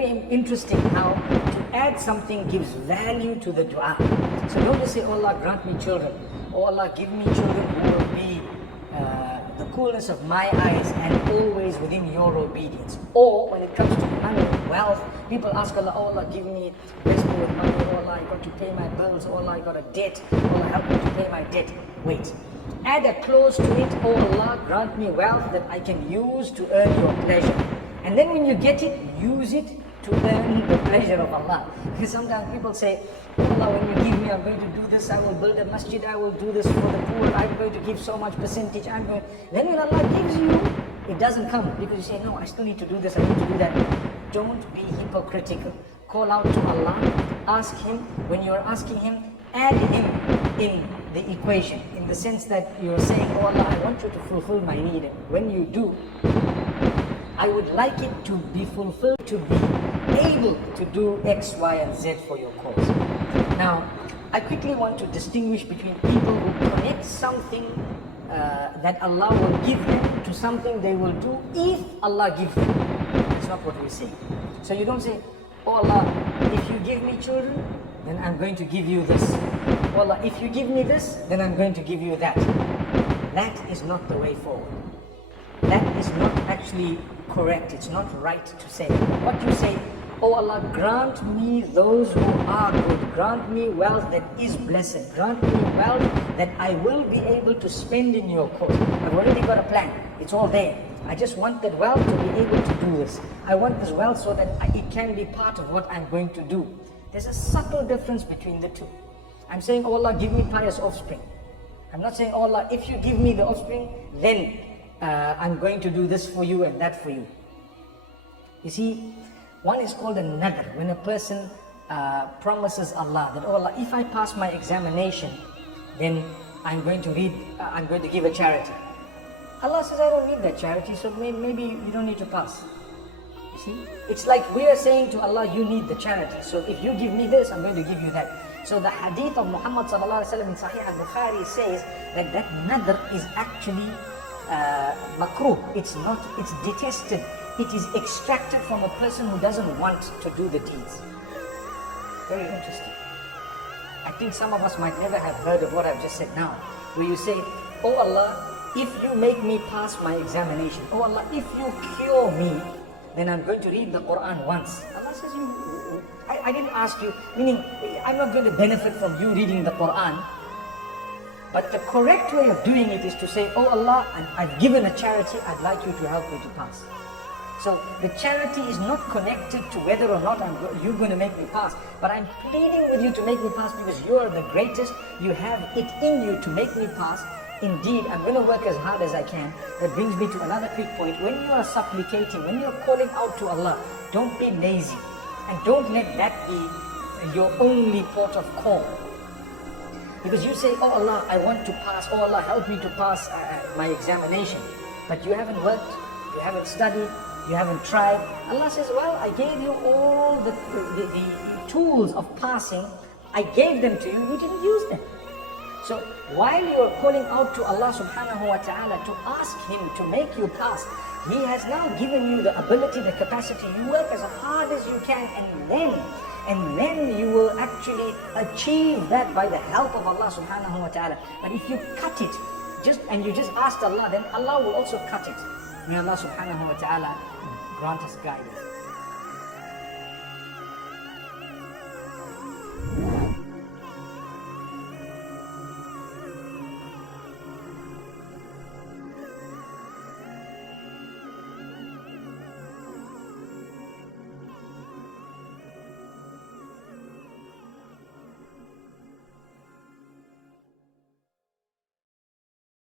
very interesting how to add something gives value to the dua. So don't just say, oh Allah, grant me children. Oh Allah, give me children who will be the coolness of my eyes and always within your obedience. Or when it comes to money, wealth, people ask Allah, oh Allah, give me bless me with money. Oh Allah, I got to pay my bills. Oh Allah, I got a debt. Oh Allah, help me to pay my debt. Wait. Add a clause to it, oh Allah, grant me wealth that I can use to earn your pleasure. And then when you get it, use it to earn the pleasure of Allah. Because sometimes people say, oh Allah, when you give me, I'm going to do this, I will build a masjid, I will do this for the poor, I'm going to give so much percentage, I'm going. Then when Allah gives you, it doesn't come because you say, no, I still need to do this, I need to do that. Don't be hypocritical. Call out to Allah, ask Him. When you're asking Him, add Him in the equation, in the sense that you're saying, oh Allah, I want you to fulfill my need. And when you do, I would like it to be fulfilled, to be able to do X, Y, and Z for your cause. Now, I quickly want to distinguish between people who connect something that Allah will give them to something they will do if Allah gives them. That's not what we say. So you don't say, oh Allah, if you give me children, then I'm going to give you this. Oh Allah, if you give me this, then I'm going to give you that. That is not the way forward. That is not actually correct. It's not right to say. What you say, oh Allah, grant me those who are good. Grant me wealth that is blessed. Grant me wealth that I will be able to spend in your cause. I've already got a plan. It's all there. I just want that wealth to be able to do this. I want this wealth so that it can be part of what I'm going to do. There's a subtle difference between the two. I'm saying, oh Allah, give me pious offspring. I'm not saying, oh Allah, if you give me the offspring, then I'm going to do this for you and that for you. You see, one is called a nadr, when a person promises Allah that, oh Allah, if I pass my examination, then I'm going to give a charity. Allah says, I don't need that charity, so maybe you don't need to pass. You see, it's like we are saying to Allah, you need the charity, so if you give me this, I'm going to give you that. So the hadith of Muhammad sallallahu alaihi wasallam in Sahih al-Bukhari says that that nadr is actually makruh. It's detested. It is extracted from a person who doesn't want to do the deeds. Very interesting. I think some of us might never have heard of what I've just said now, where you say, oh Allah, if you make me pass my examination, oh Allah, if you cure me, then I'm going to read the Quran once. Allah says, I didn't ask you, meaning I'm not going to benefit from you reading the Quran. But the correct way of doing it is to say, oh Allah, I've given a charity, I'd like you to help me to pass. So the charity is not connected to whether or not you're going to make me pass, but I'm pleading with you to make me pass because you are the greatest, you have it in you to make me pass. Indeed, I'm going to work as hard as I can. That brings me to another quick point. When you are supplicating, when you're calling out to Allah, don't be lazy. And don't let that be your only port of call. Because you say, oh Allah, I want to pass. Oh Allah, help me to pass my examination. But you haven't worked, you haven't studied, you haven't tried. Allah says, well, I gave you all the tools of passing. I gave them to you, you didn't use them. So while you're calling out to Allah subhanahu wa ta'ala to ask Him to make you pass, He has now given you the ability, the capacity. You work as hard as you can, and then you will actually achieve that by the help of Allah subhanahu wa ta'ala. But if you cut it, and you just asked Allah, then Allah will also cut it. May Allah subhanahu wa ta'ala grant us guidance.